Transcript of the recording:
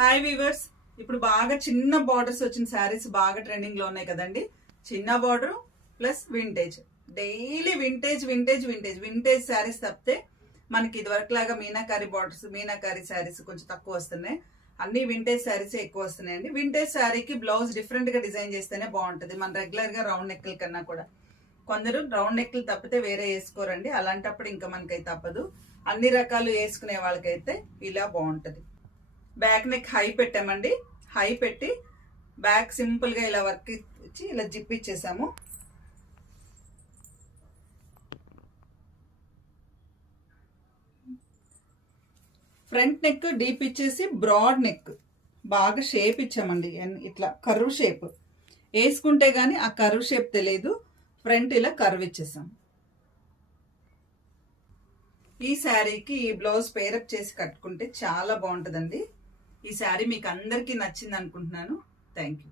Hi weavers, ఇప్పుడు బాగా చిన్న బార్డర్స్ వచ్చిన శారీస్ బాగా ట్రెండింగ్ లో ఉన్నాయి కదండి. చిన్న border plus vintage, daily vintage vintage vintage vintage saris తప్పితే మనకి ఇదివరకు లాగా మీనాకారి బార్డర్స్, మీనాకారి శారీస్ కొంచెం తక్కువ వస్తున్నాయి. అన్ని వింటేజ్ శారీస్ ఎక్కువ వస్తున్నాయండి. వింటేజ్ శారీకి బ్లౌజ్ డిఫరెంట్ గా డిజైన్ చేస్తేనే బాగుంటుంది. మన రెగ్యులర్ గా రౌండ్ నెక్ల కన్నా కూడా కొందరు రౌండ్ నెక్లు తప్పితే వేరే వేసుకోరండి. అలాంటప్పుడు ఇంకా మనకైతే తప్పదు. అన్ని రకాలు వేసుకునే వాళ్ళకైతే ఇలా బాగుంటుంది. బ్యాక్ నెక్ హై పెట్టామండి. హై పెట్టి బ్యాక్ సింపుల్ గా ఇలా వర్క్ ఇచ్చి ఇలా జిప్ ఇచ్చేసాము. ఫ్రంట్ నెక్ డీప్ ఇచ్చేసి బ్రాడ్ నెక్ బాగా షేప్ ఇచ్చామండి. ఇట్లా కర్వ్ షేప్ వేసుకుంటే గానీ ఆ కర్వ్ షేప్ తెలియదు. ఫ్రంట్ ఇలా కర్వ్ ఇచ్చేసాం. ఈ శారీకి ఈ బ్లౌజ్ పేరప్ చేసి కట్టుకుంటే చాలా బాగుంటుందండి. ఈ శారీ మీకు అందరికీ నచ్చింది అనుకుంటున్నాను. Thank you.